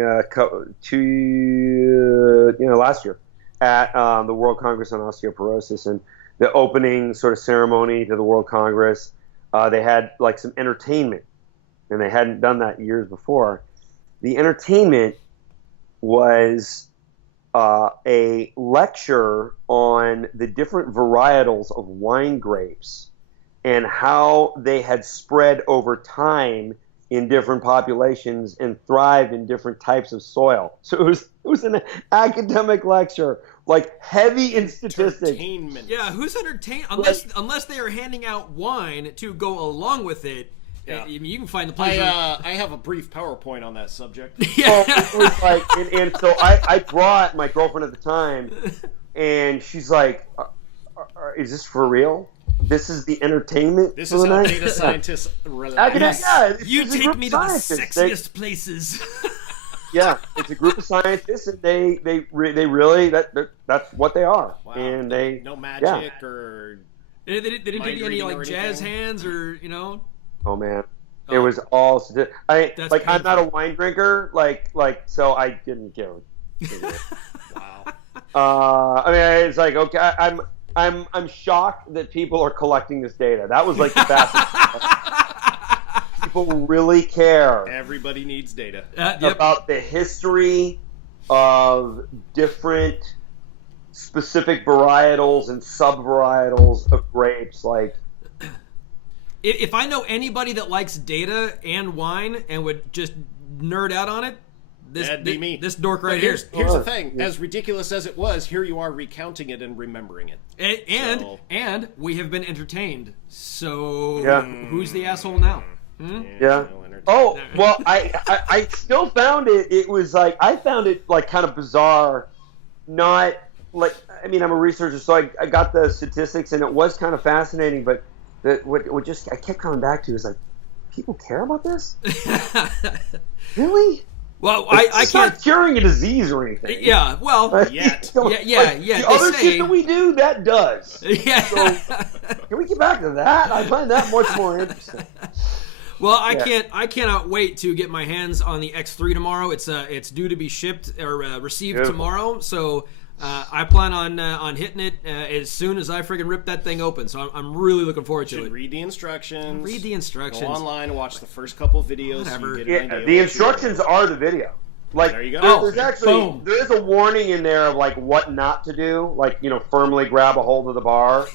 last year at the World Congress on Osteoporosis, and the opening sort of ceremony to the World Congress, they had like some entertainment, and they hadn't done that years before. The entertainment was a lecture on the different varietals of wine grapes and how they had spread over time in different populations and thrived in different types of soil. So it was an academic lecture, like heavy in statistics. Entertainment. Yeah, who's entertained unless they are handing out wine to go along with it. Yeah. I mean, you can find the pleasure. I have a brief PowerPoint on that subject. So it was like, and so I brought my girlfriend at the time, and she's like, "Is this for real? This is the entertainment. This for is the how night?" data scientists relax. Yeah, You it's a take group me of to the scientists. sexiest places. Yeah, it's a group of scientists, and they really that's what they are. Wow. And they no magic or They didn't give you any reading or like jazz anything? hands or Oh man, Oh. it was all. That's I'm not a painful. wine drinker, so I didn't give. wow. I mean, it's like okay, I'm shocked that people are collecting this data. That was like the best. People really care Everybody needs data. Yep. about the history of different specific varietals and sub-varietals of grapes, like. If I know anybody that likes data and wine and would just nerd out on it, That'd be me. This dork But right here. here's the thing. As ridiculous as it was, here you are recounting it and remembering it. And we have been entertained. So Yeah. who's the asshole now? Yeah. Oh well, I still found it. It was like I found it like kind of bizarre. Not like I mean I'm a researcher, so I got the statistics and it was kind of fascinating. But what just I kept coming back to is like, people care about this? Really? Well, I It's can't. not curing a disease or anything. Yeah. Well. Like, Yet. Yeah. The They other say- shit that we do, that does. Yeah. So, can we get back to that? I find that much more interesting. Well, I cannot wait to get my hands on the X3 tomorrow. It's due to be shipped or received Beautiful. tomorrow. So I plan on hitting it as soon as I friggin' rip that thing open. So I'm really looking forward to Should it. read the instructions. Read the instructions. Go online and watch the first couple videos. So Whatever. you get an idea The what instructions are the video. Like There you go. there's actually Boom. there is a warning in there of like what not to do. Like firmly grab a hold of the bar.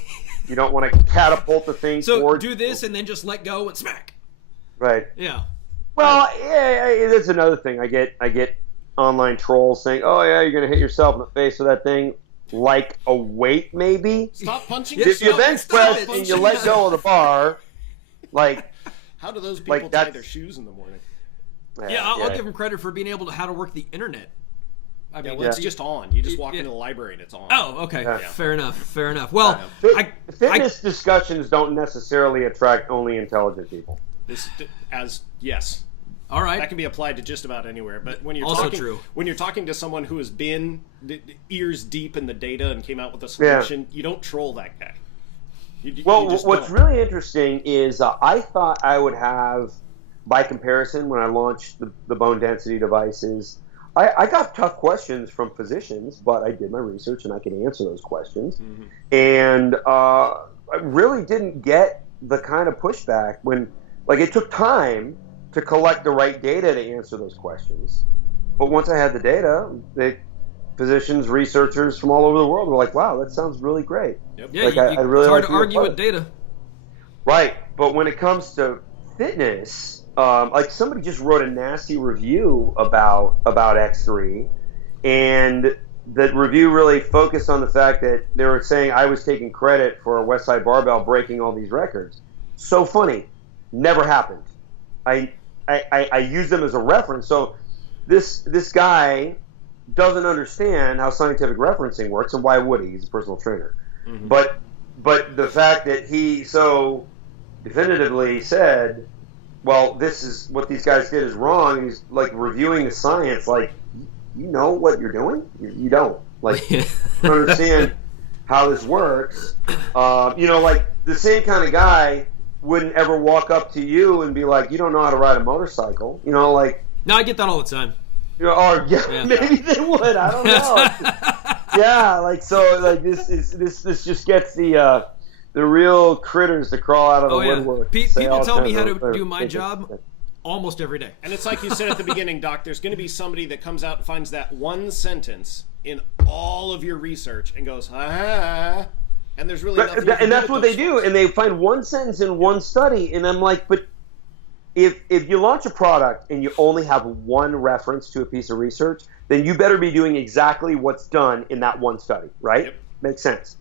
You don't want to catapult the thing So towards. do this and then just let go and smack. Right. Yeah. Well, yeah, that's another thing. I get online trolls saying, "Oh yeah, you're gonna hit yourself in the face with that thing." Like a weight, maybe. Stop punching If you yourself. bench Stop press and punching you let go of the bar, like How do those people Like, tie that's- their shoes in the morning? Yeah, I'll give him credit for being able to how to work the internet. I Yeah, mean, well, it's just on. You just walk Yeah. into the library and it's on. oh, okay, Yeah. fair enough. Well, Fitness discussions don't necessarily attract only intelligent people. Yes. all right. That can be applied to just about anywhere. But when you're Also talking, true. when you're talking to someone who has been ears deep in the data and came out with a solution, you don't troll that guy. You Well, just what's don't. really interesting is I thought I would have, by comparison, when I launched the bone density devices, I got tough questions from physicians, but I did my research and I could answer those questions. Mm-hmm. And I really didn't get the kind of pushback when, like, it took time to collect the right data to answer those questions. But once I had the data, physicians, researchers from all over the world were like, wow, that sounds really great. Yep. Yeah, Like, I really it's hard like to your argue with approach. data. Right, but when it comes to fitness, like somebody just wrote a nasty review about X3, and that review really focused on the fact that they were saying I was taking credit for Westside Barbell breaking all these records. So funny. Never happened. I use them as a reference. So this guy doesn't understand how scientific referencing works, and why would he? He's a personal trainer. Mm-hmm. But the fact that he so definitively said, well, this is what these guys did is wrong, and he's like reviewing the science, like, you know what you're doing? You don't. Like, you don't understand how this works. Like the same kind of guy wouldn't ever walk up to you and be like, you don't know how to ride a motorcycle. No, I get that all the time. Maybe they would. I don't know. This just gets the real critters to crawl out of the woodwork. People tell me how to do my job almost every day. And it's like you said at the beginning, Doc, there's going to be somebody that comes out and finds that one sentence in all of your research and goes, and there's really nothing you can and do that's what they do, and they find one sentence in one study, and I'm like, but if you launch a product and you only have one reference to a piece of research, then you better be doing exactly what's done in that one study, right? Yep. Makes sense.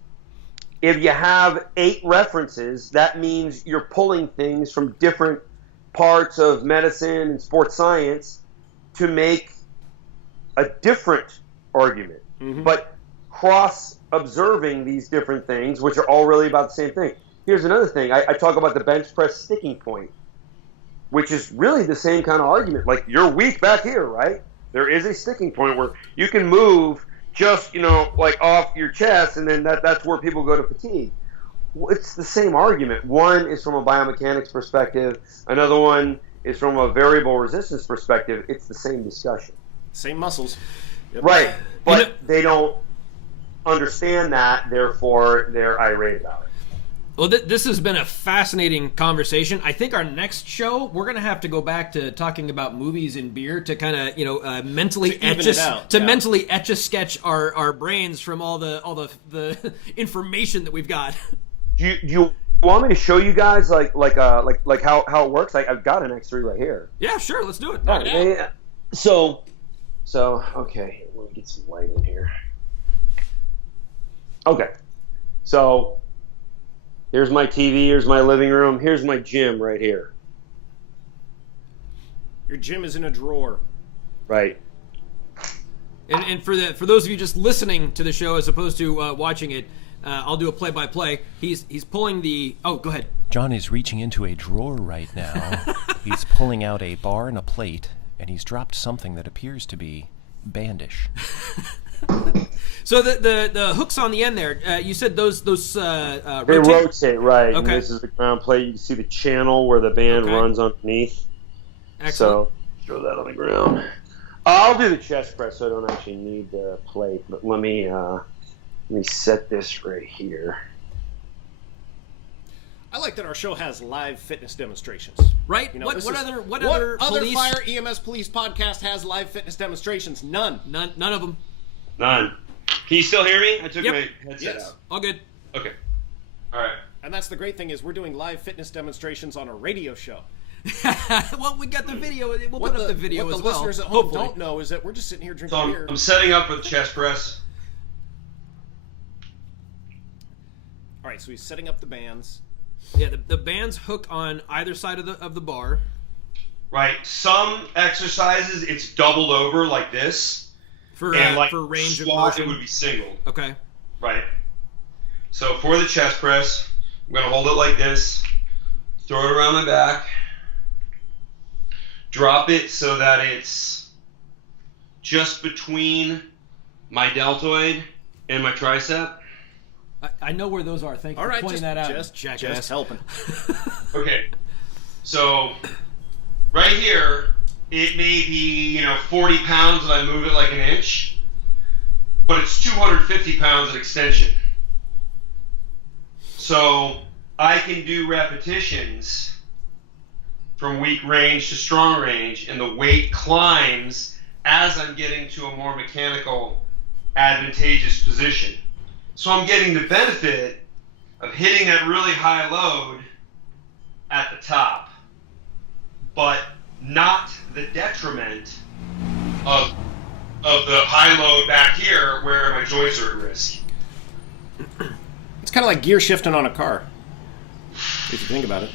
If you have 8 references, that means you're pulling things from different parts of medicine and sports science to make a different argument. Mm-hmm. But cross-observing these different things, which are all really about the same thing. Here's another thing. I talk about the bench press sticking point, which is really the same kind of argument. Like, you're weak back here, right? There is a sticking point where you can move just, off your chest, and then that's where people go to fatigue. Well, it's the same argument. One is from a biomechanics perspective. Another one is from a variable resistance perspective. It's the same discussion. Same muscles. Yep. Right. But they don't understand that, therefore they're irate about it. Well, this has been a fascinating conversation. I think our next show, we're going to have to go back to talking about movies and beer to kind of, mentally mentally etch a sketch our brains from all the information that we've got. Do you want me to show you guys like how it works? I've got an X3 right here. Yeah, sure. Let's do it. All right, yeah. So okay, let me get some light in here. Okay, so here's my TV, here's my living room, here's my gym right here. Your gym is in a drawer. Right. And for those of you just listening to the show as opposed to watching it, I'll do a play-by-play. He's pulling the... Oh, go ahead. John is reaching into a drawer right now. He's pulling out a bar and a plate, and he's dropped something that appears to be bandish. So the hooks on the end there, you said those they rotate, right. Okay. And this is the ground plate. You can see the channel where the band runs underneath. Excellent. So throw that on the ground. I'll do the chest press, so I don't actually need the plate. But let me set this right here. I like that our show has live fitness demonstrations. Right? What other police... Fire EMS police podcast has live fitness demonstrations? None of them. None. Can you still hear me? I took my headset out. All good. Okay. All right. And that's the great thing is we're doing live fitness demonstrations on a radio show. Well, we got the video. We'll put up the video as well. What the listeners at home don't know is that we're just sitting here drinking beer. I'm setting up with chest press. All right, so he's setting up the bands. Yeah, the bands hook on either side of the bar. Right. Some exercises it's doubled over like this. For range of motion, it would be single. Okay. Right. So for the chest press, I'm going to hold it like this, throw it around my back, drop it so that it's just between my deltoid and my tricep. I know where those are. Thank you for pointing that out. Just helping. Okay. So right here, it may be, 40 pounds and I move it like an inch, but it's 250 pounds of extension. So I can do repetitions from weak range to strong range, and the weight climbs as I'm getting to a more mechanical, advantageous position. So I'm getting the benefit of hitting that really high load at the top, but not the detriment of of the high load back here where my joints are at risk. It's kind of like gear shifting on a car, if you think about it.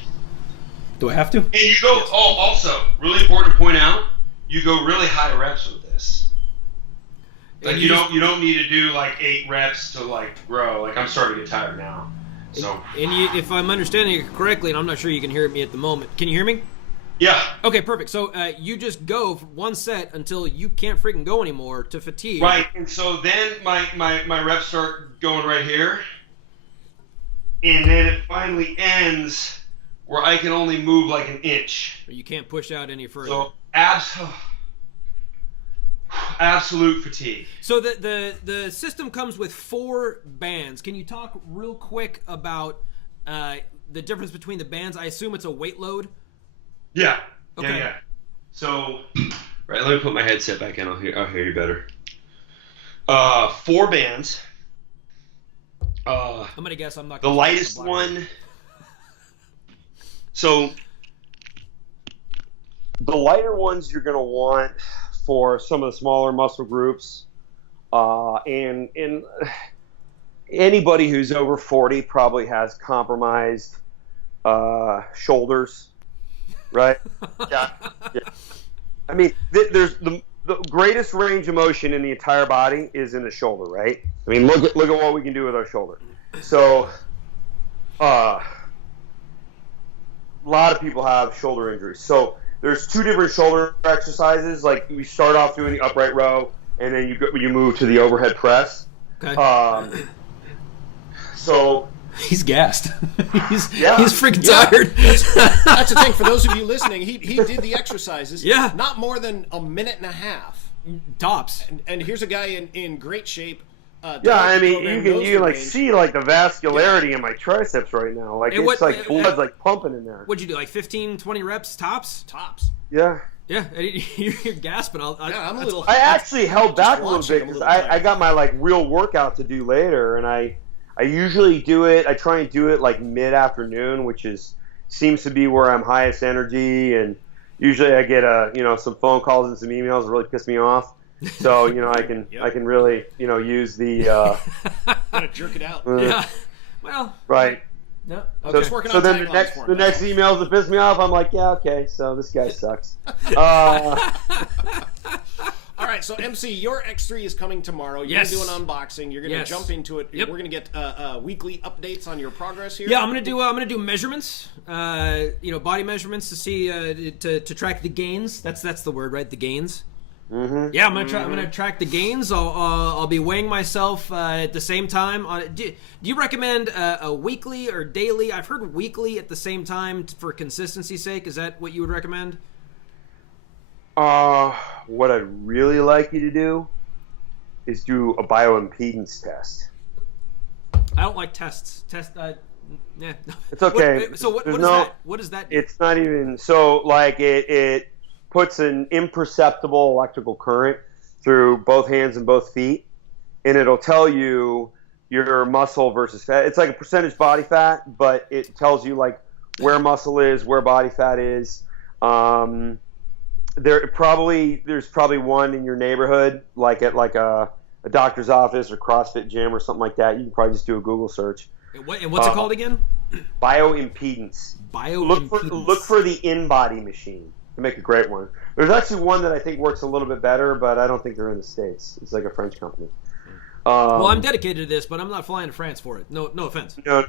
Do I have to? And you go. Oh, also, really important to point out, you go really high reps with this. Like you don't need to do like 8 reps to like grow. Like I'm starting to get tired now. So. And if I'm understanding it correctly, and I'm not sure you can hear me at the moment, can you hear me? Yeah. Okay, perfect. So you just go for one set until you can't freaking go anymore to fatigue. Right, and so then my reps start going right here, and then it finally ends where I can only move like an inch. You can't push out any further. So absolute fatigue. So the system comes with 4 bands. Can you talk real quick about the difference between the bands? I assume it's a weight load. Yeah. Okay. Yeah. So, right. Let me put my headset back in. I'll hear you better. 4 bands. I'm gonna guess I'm not. The lightest one. So, the lighter ones you're going to want for some of the smaller muscle groups, and anybody who's over 40 probably has compromised shoulders, right? Yeah. I mean, there's the greatest range of motion in the entire body is in the shoulder, right? I mean, look at what we can do with our shoulder. So, a lot of people have shoulder injuries. So there's 2 different shoulder exercises. Like we start off doing the upright row, and then you move to the overhead press. Okay. So he's gassed. he's freaking Yeah. tired. That's the thing. For those of you listening, he did the exercises. Yeah. Not more than a minute and a half. Tops. And here's a guy in great shape. yeah, I mean, you can range. see like the vascularity in my triceps right now. Like And it's like blood's like pumping in there. What'd you do? Like 15, 20 reps tops? Tops. Yeah. Yeah, you're gasping. I'm a little. I actually held back a little watching, bit I'm a because little tired. I got my like real workout to do later, and I usually do it. I try and do it like mid-afternoon, which seems to be where I'm highest energy, and usually I get some phone calls and some emails that really piss me off. So I can Yep. I can really use the Gotta jerk it out. Yeah. Well. right. No. So, Okay. Just working so on then taglines for him, the that's next all. emails that piss me off, I'm like, yeah, okay, so this guy sucks. All right, so MC, your X3 is coming tomorrow. You're Yes. going to do an unboxing. You're going to Yes. jump into it. Yep. We're going to get weekly updates on your progress here. Yeah, I'm gonna do measurements. Body measurements to see to track the gains. That's the word, right? The gains. Mm-hmm. Yeah, I'm gonna track the gains. I'll be weighing myself at the same time. Do you recommend a weekly or daily? I've heard weekly at the same time for consistency's sake. Is that what you would recommend? What I'd really like you to do is do a bioimpedance test. I don't like tests. Nah. It's okay. So what There's is no- that? What is that? It's not even so like it puts an imperceptible electrical current through both hands and both feet, and it'll tell you your muscle versus fat. It's like a percentage body fat, but it tells you like where muscle is, where body fat is. There's probably one in your neighborhood, like at like a doctor's office or CrossFit gym or something like that. You can probably just do a Google search. And what's it called again? Bioimpedance. Bioimpedance. Look for the in-body machine to make a great one. There's actually one that I think works a little bit better, but I don't think they're in the States. It's like a French company. Well, I'm dedicated to this, but I'm not flying to France for it. No offense. No.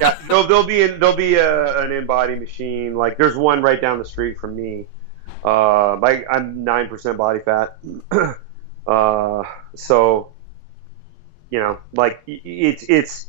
Yeah, there'll be an in-body machine. Like there's one right down the street from me. I'm 9% body fat. So, like it's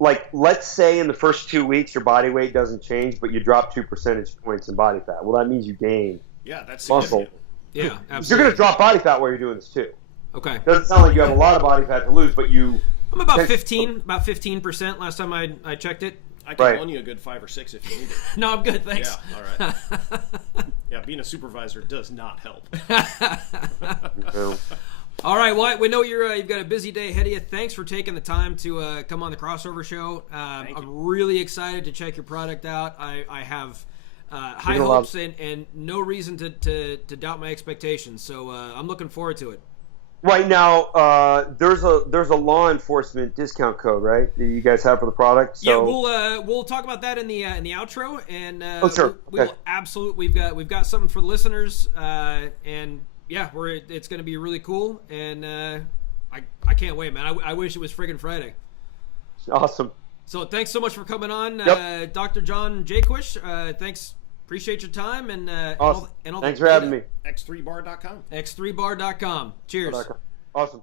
like, let's say in the first 2 weeks your body weight doesn't change, but you drop 2 percentage points in body fat. Well, that means you gain Yeah, that's muscle. significant. Yeah, absolutely. You're going to drop body fat while you're doing this too. Okay. Doesn't sound like you have a lot of body fat to lose, but you. I'm about 15% last time I checked it. I can Right. loan you a good 5 or 6 if you need it. No, I'm good, thanks. Yeah, all right. Yeah, being a supervisor does not help. All right, well, we know you've got a busy day ahead of you. Thanks for taking the time to come on the Crossover Show. I'm really excited to check your product out. I have high hopes and no reason to doubt my expectations. So I'm looking forward to it. Right now, there's a law enforcement discount code, right, that you guys have for the product. So... Yeah, we'll talk about that in the outro, and sure. We will absolutely. We've got something for the listeners, and yeah, it's going to be really cool, and I can't wait, man. I wish it was friggin' Friday. Awesome. So thanks so much for coming on, Yep. Dr. John Jaquish. Thanks. Appreciate your time and awesome. and all Thanks the for having me. X3bar.com. X3bar.com. Cheers. Awesome.